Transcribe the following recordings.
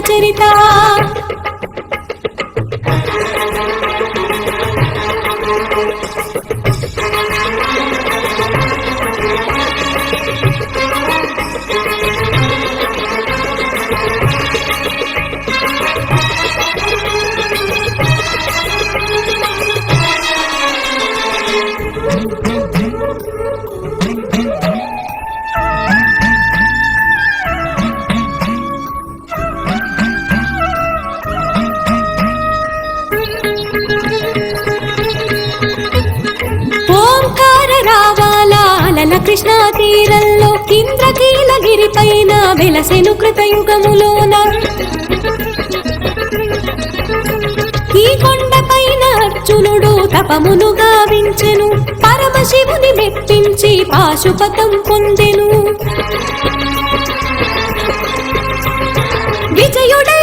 చరిత కృష్ణా తీరంలో ఇంద్రకీలగిరి పైన వెలసెను కృతయుగములోన. ఈ కొండ పైన అర్జునుడు తపమును గావించెను పరమశివుని మెప్పించి పాశుపతం పొందెను. విజయుడే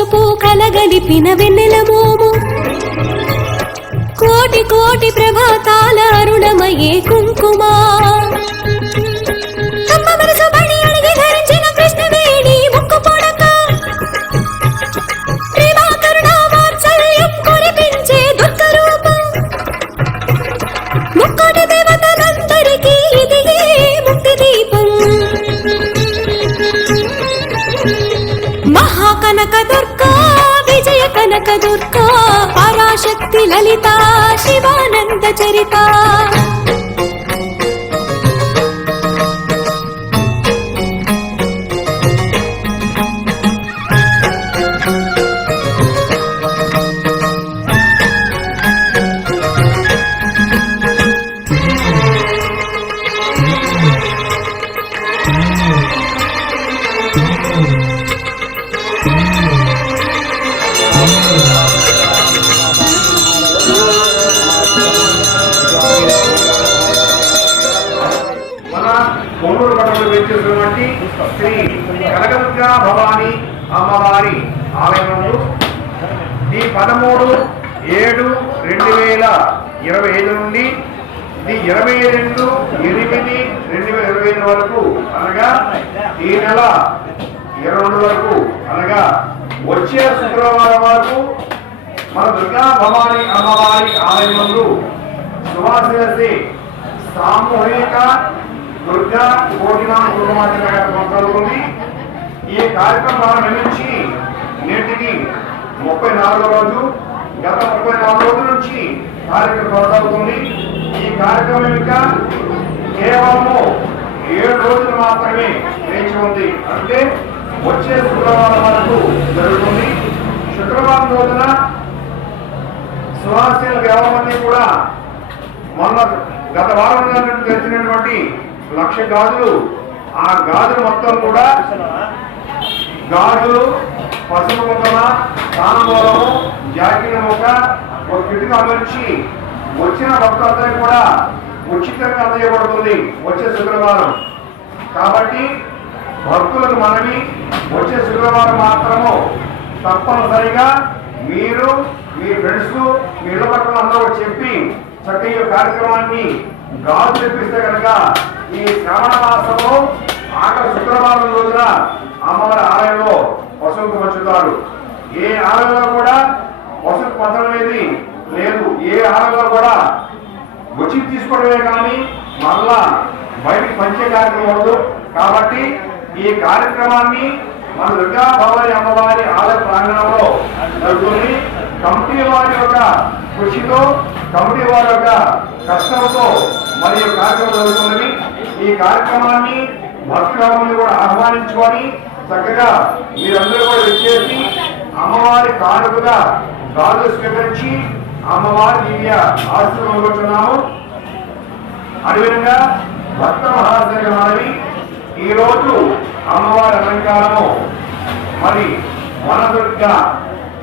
పసుపు కలగలిపిన వెన్నెల మోము. కోటి కోటి ప్రభాతాల అరుణమయే కుంకుమా. కనక దుర్గ దుర్గా పరాశక్తి లలిత శివానంద చరిత. నుండి ఇది ఇరవై రెండు ఎనిమిది రెండు వేల ఇరవై ఐదు వరకు. అనగా ఈ నెల ఇరవై రెండు వరకు. అనగా వచ్చే శుక్రవారం వరకు మన దుర్గా భవాని అమ్మవారి ఆలయంలో సువాసి సామూహిక దుర్గా భోజనం కుటుంబాన్ని కొనసాగుతుంది. ఈ కార్యక్రమం నిర్మించి నేటికి ముప్పై నాలుగో రోజు గత ముప్పై నాలుగు రోజుల నుంచి కార్యక్రమం కొనసాగుతుంది ఈ కార్యక్రమం ఇంకా కేవలము ఏడు రోజులు మాత్రమే వేచి ఉంది. అంటే వచ్చే శుక్రవారం వరకు జరుగుతుంది. శుక్రవారం రోజున సుహాసీల వ్యవహారాన్ని కూడా మొన్న గత వారం నుండి లక్ష గాజులు ఆ గాజులు మొత్తం కూడా గాజులు పసుపు ముఖమ దానమూలము జాకిల ముఖ ఒక కిటికీ నుంచి వచ్చిన భక్తులందరికీ కూడా ఉచితంగా అందజేయబడుతుంది వచ్చే శుక్రవారం. కాబట్టి భక్తులకు మనవి వచ్చే శుక్రవారం మాత్రము తప్పనిసరిగా మీరు మీ ఫ్రెండ్స్ మీ ఇళ్ళ పక్కన అందరూ చెప్పి చక్కగా ఈ కార్యక్రమాన్ని గాజు తెప్పిస్తే కనుక ఈ శ్రవణ మాసంలో ఆఖరి శుక్రవారం రోజున అమ్మవారి ఆలయంలో పశువుకు పంచుతారు ఏ ఆలయంలో కూడా వసతి పత్రం అనేది లేదు. ఏ ఆడలో కూడా వచ్చి తీసుకోవడమే కానీ మళ్ళా బయటికి పంచే కార్యక్రమం కాబట్టి ఈ కార్యక్రమాన్ని మన దుర్గా భవాని అమ్మవారి ఆలయ ప్రాంగణంలో జరుగుతుంది. కమిటీ వారి యొక్క కృషితో కమిటీ వారి యొక్క కష్టంతో మరియు కార్యక్రమం జరుగుతున్నది ఈ కార్యక్రమాన్ని భక్తులని కూడా ఆహ్వానించుకొని చక్కగా మీరందరూ కూడా విచ్చేసి అమ్మవారి కానుకగా కాలు స్వీకరించి అమ్మవారి దివ్య ఆశీర్వదిస్తున్నాము అదేవిధంగా భక్త మహాశయ మనవి ఈ రోజు అమ్మవారి అలంకారము. మరి వనదుర్గ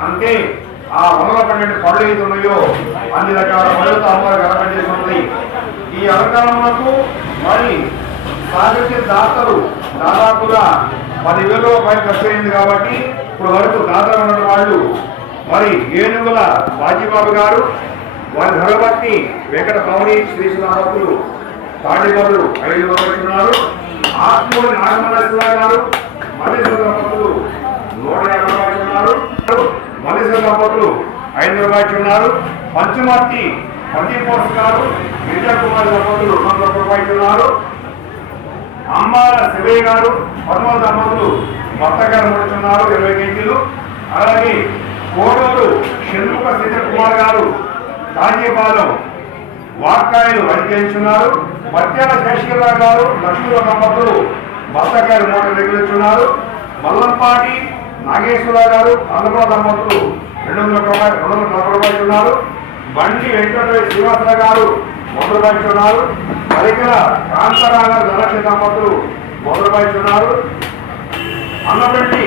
అంటే ఆ వనలో పన్నెండు పళ్ళు ఏది ఉన్నాయో అన్ని రకాల పళ్ళతో అమ్మవారికి అలంకరణ చేసి ఈ అలంకారములకు మరి సాహిత్య దాతలు దాదాపుగా పదివేలు రూపాయలు ఖర్చు అయింది కాబట్టి ఇప్పుడు వరకు దాతలు ఉన్న వాళ్ళు మరి ఏనుగుల బాజీబాబు గారు వారి ధరపత్ని వెంకట పవని శ్రీశ్రామతులు తాడిబాబులు ఐదు వందలున్నారు ఉన్నారు ఆత్మూరి నాగమల్లా గారు మల్లేశ్వర నూట యాభై ఉన్నారు మల్లేశ్వర ఐదు రూపాయలు ఉన్నారు పంచమర్తి ప్రదీప్ గారు విజయ్ కుమార్ దంపతులు వంద రూపాయలు ఉన్నారు అమ్మాల శివయ్య గారు పద్మ దంపతులు భర్త గారు ఇరవై కేజీలు అలాగే కోడూరు షణ్ముఖ సీత కుమార్ గారు కాజీపాలెం వాక్కాయలు అధికరించున్నారు. మధ్యాహ్న శేషగిరిరావు గారు లక్ష్మీరావు దంపతులు భర్త మూట దగ్గరించున్నారు మల్లంపాటి నాగేశ్వరరావు గారు ఆంధ్రప్రద దంపతులు రెండు వందల రూపాయలు రెండు వందల నలభై రూపాయలు ఉన్నారు బండి వెంకటరావు శ్రీనివాసరావు గారు వంద రూపాయలు ఉన్నారు పరికర కాంతారావు గారు ధనలక్ష్మి దంపతులు వంద రూపాయలు ఉన్నారు అన్నపెట్టి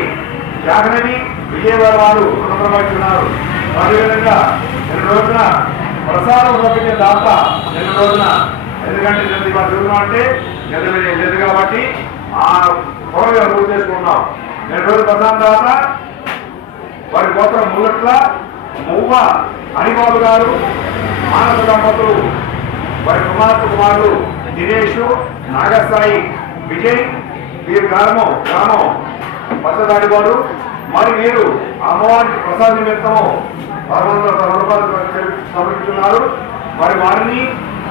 జాగరణి విజయవాడ వారు వంద ఉన్నారు అదేవిధంగా నిన్న రోజున ప్రసాదం పంపించే దాత నిన్న రోజున ఎందుకంటే నిన్న ఇవాళ అంటే నిన్న కాబట్టి ఆ త్వరగా రూట్ చేసుకున్నాం నిన్న రోజు ప్రసారం దాత వారి కోసం ముల్లట్ల మువ్వ హరిబాబు గారు మానస దంపతులు వారి కుమార్తె కుమారుడు దినేష్ నాగసాయి విజయ్ వీరి గ్రామం గ్రామం పచ్చదాడివాడు మరి వీరు అమ్మవారికి ప్రసాద నిమిత్తము పదకొండు వందల రూపాయలు సమర్పిస్తున్నారు. వారి వారిని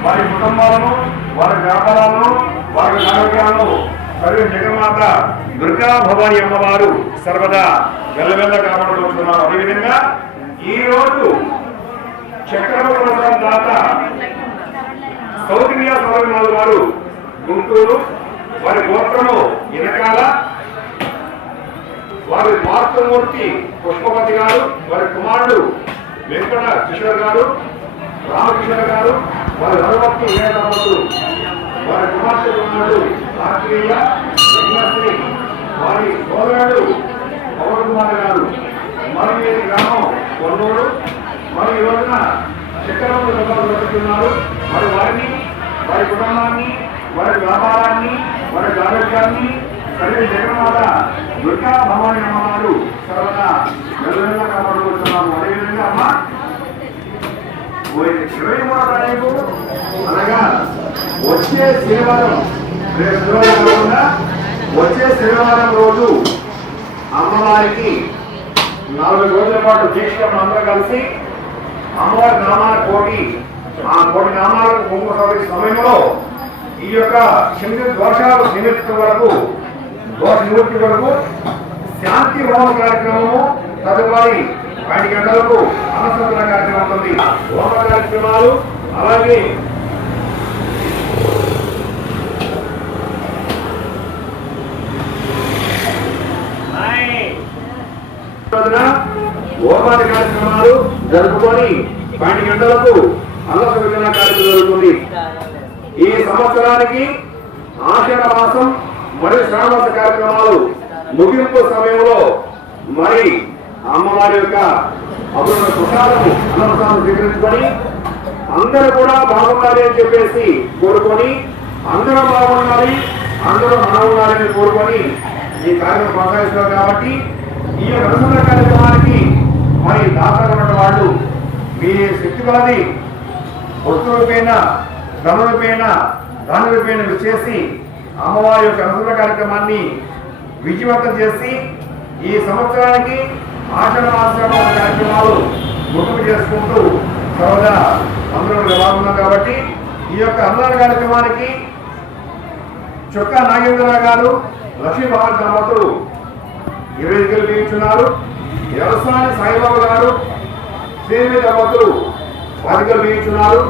వారి కుటుంబాలను వారి వ్యాపారాలను వారి ఆరోగ్యాలను మరియు జగన్మాత దుర్గా భవాని అమ్మవారు సర్వదా వెల్లవెల్ల కాపాడుకుంటున్నారు. అదేవిధంగా ఈ రోజు చక్రవర్తి దాత సౌత్ ఇండియా సౌరవ్ వారు గుంటూరు వారి గోత్రము వెనకాల వారి మార్తమూర్తి పుష్పవతి గారు వారి కుమారుడు వెంకట కిషోర్ గారు రామకిషోర్ గారు వారి ధనవర్తి వేదవంతులు వారి కుమార్తె కుమారుడు రాష్ట్రీయ రంగశ్రీ వారి సోదరుడు పవన్ కుమార్ గారు మరి గ్రామం కొన్నూరు మరి ఈ రోజున చక్రవర్తి సభలు జరుగుతున్నారు మరి వారిని వారి కుటుంబాన్ని వారి వ్యాపారాన్ని వారి ఆరోగ్యాన్ని కలిగి జగన్మాత దుర్గా భవాని అమ్మవారు సర్వదా వెలుగుగా కాపాడుకుంటున్నాము అదేవిధంగా అమ్మ ఇరవై మూడో తారీఖు అనగా వచ్చే శనివారం రేపు శనివారం కాకుండా వచ్చే శనివారం రోజు అమ్మవారికి నాలుగు రోజుల పాటు దీక్ష అందరూ కలిసి అమ్మవారి నామాల కోటి ఆ కోటి నామాలకు కుంకుమ సమయంలో ఈ యొక్క శని దోషాలు నిమిత్తం వరకు దోష నివృత్తి కొరకు శాంతి హోమ కార్యక్రమము తదుపరి పది గంటలకు అన్నసంతర కార్యక్రమం ఉంటుంది. హోమ కార్యక్రమాలు అలాగే రోజున హోమాది కార్యక్రమాలు జరుపుకొని పన్నెండు గంటలకు అల్లస విజయ కార్యక్రమం జరుగుతుంది. ఈ సంవత్సరానికి ఆషాఢ మాసం మరి శ్రావణ కార్యక్రమాలు ముగింపు సమయంలో మరి అమ్మవారి యొక్క అమృత ప్రసాదము అన్నప్రసాదం స్వీకరించుకొని అందరూ కూడా బాగుండాలి అని చెప్పేసి కోరుకొని అందరూ బాగుండాలి అందరూ మనం కోరుకొని ఈ కార్యక్రమం కొనసాగిస్తున్నారు కాబట్టి ఈ యొక్క కార్యక్రమానికి మరి దాతలు ఉన్న వాళ్ళు మీ శక్తివాది వస్తువులపైన ధనులపైన రూపేణ ధన అమ్మవారి యొక్క అనుసరణ కార్యక్రమాన్ని విజయవంతం చేసి ఈ సంవత్సరానికి ఆషాఢ కార్యక్రమాలు ముగింపు చేసుకుంటూ సర్వదా అందరూ బాగున్నాం కాబట్టి ఈ యొక్క అన్నదాన కార్యక్రమానికి చొక్కా నాగేంద్రరావు గారు లక్ష్మీభవన్ దంపతులు ఇరవై దగ్గర వేయించున్నారు. వ్యవసాయ సాయిబాబు గారు శ్రీదేవి దంపతులు పాతికలు వేయించున్నారు.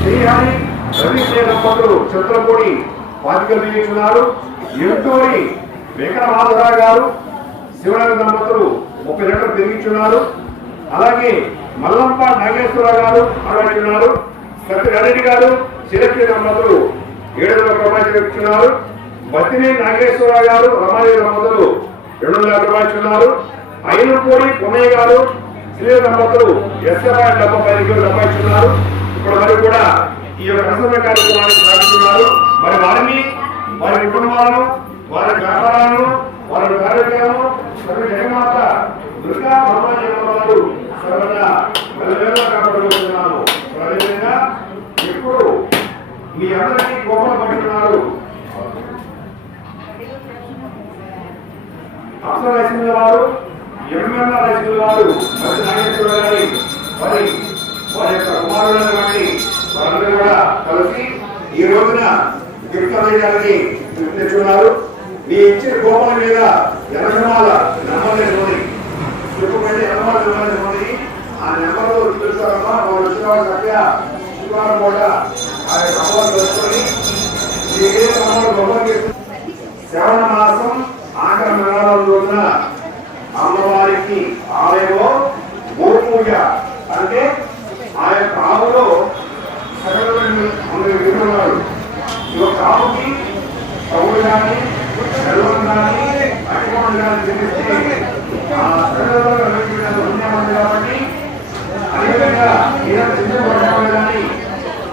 శ్రీహరి రవిశ్రీ దంపతులు చిత్రపూడి పాతికలు వేయించున్నారు ఎంటూరి వెంకటమాధవరావు గారు శివరాజు దంపతులు ముప్పై లీటర్లు పెరిగించున్నారు. అలాగే మల్లంప నాగేశ్వరరావు గారు అరవై ఉన్నారు గారు శిలక్ష్మి దంపతులు ఏడు వందల రూపాయలు పెరుగుతున్నారు బతిని నాగేశ్వరరావు గారు రమాదేవి దంపతులు రెండు వందల రూపాయలు ఉన్నారు అయినపూడి పున్నయ్య గారు శ్రీ దంపతులు ఎస్ఎఫ్ఐ డెబ్బై పది డెబ్బై ఉన్నారు ఇప్పుడు మరి కూడా ఈ యొక్క రసమ కార్యక్రమానికి మరి వారిని వారి కుటుంబాలను వారి వ్యాపారాలను వారి ఆరోగ్యాలను సర్వ జగమాత దుర్గా బ్రహ్మజీవన వారు సర్వదా వెలవేలా కాపాడుకుంటున్నాను అదేవిధంగా ఎప్పుడు మీ అందరినీ కోపం పడుతున్నారు? అసలు లక్ష్మి వారు ఎంఎంఆ లక్ష్మి వారు మరి నాగేశ్వర గారి మరి వారి యొక్క కుమారులను కుమారులైనటువంటి వారందరూ కూడా కలిసి ఈ రోజున గిఫ్ట్ గారిని మీ ఇచ్చిన కోపం మీద ఎనకమాల నమ్మలేని చెప్పబడి ఎనకమాల నమ్మలేని ఆ నెంబర్లో తెలుస్తారమ్మా వాళ్ళు వచ్చిన వాళ్ళు చక్కగా శుక్రవారం పూట ఆ యొక్క అమ్మవారు తెలుసుకొని మీ శ్రవణ మాసం ఆఖరి మంగళవారం రోజున అమ్మవారికి ఆలయంలో గోపూజ అంటే ఆ యొక్క ఆవులో సకలమైన అందరి విగ్రహాలు ఈ యొక్క ఆవుకి కవులు కానీ సెలవులు కానీ అటువంటి కానీ చెల్లిస్తే ఆ సకలమైన విగ్రహాలు కాబట్టి అదేవిధంగా ఏదైనా చిన్న కానీ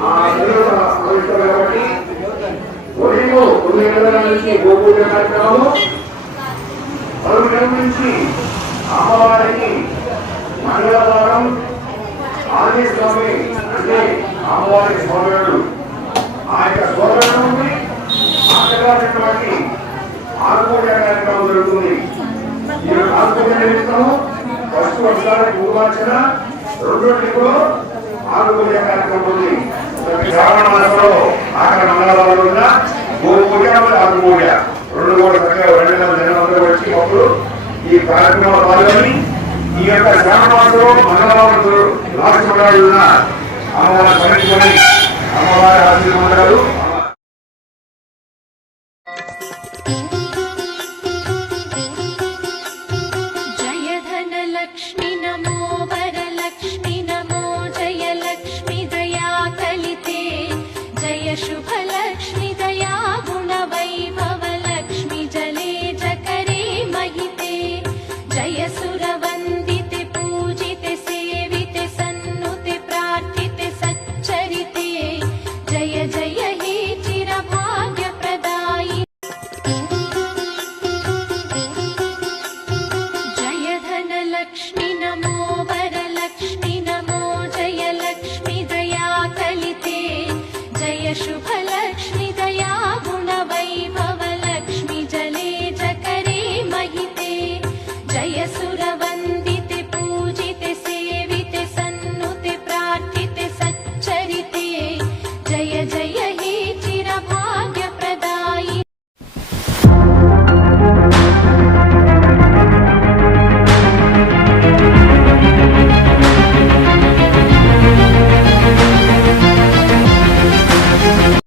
ఆ సెలవులు అనుభవిస్తారు కాబట్టి ఉదయం తొమ్మిది గంటల నుంచి గోపూజ కార్యక్రమము గంటల నుంచి అమ్మవారికి మంగళవారం ఆంజనేయ స్వామి అంటే అమ్మవారి స్వామి ఆ యొక్క సోదరుడు నుండి ఆటగాడినటువంటి ఆరుకోట కార్యక్రమం జరుగుతుంది ఈ యొక్క ఆరుకోట ఫస్ట్ ఒకసారి పూర్వార్చన రెండో టిప్పులో ఆరుకోట కార్యక్రమం ఉంది. శ్రావణ మాసంలో ఆఖరి మంగళవారం పూజ ఆరు పూజ. రెండు కూడా చక్కగా రెండు నెలల జనందరూ వచ్చి అప్పుడు ఈ కార్యక్రమంలో పాల్గొని ఈ యొక్క శ్రావణ మాసంలో మంగళవారం లాస్ట్ మంగళవారం అమ్మవారి పరీక్షని అమ్మవారి ఆశీర్వాదాలు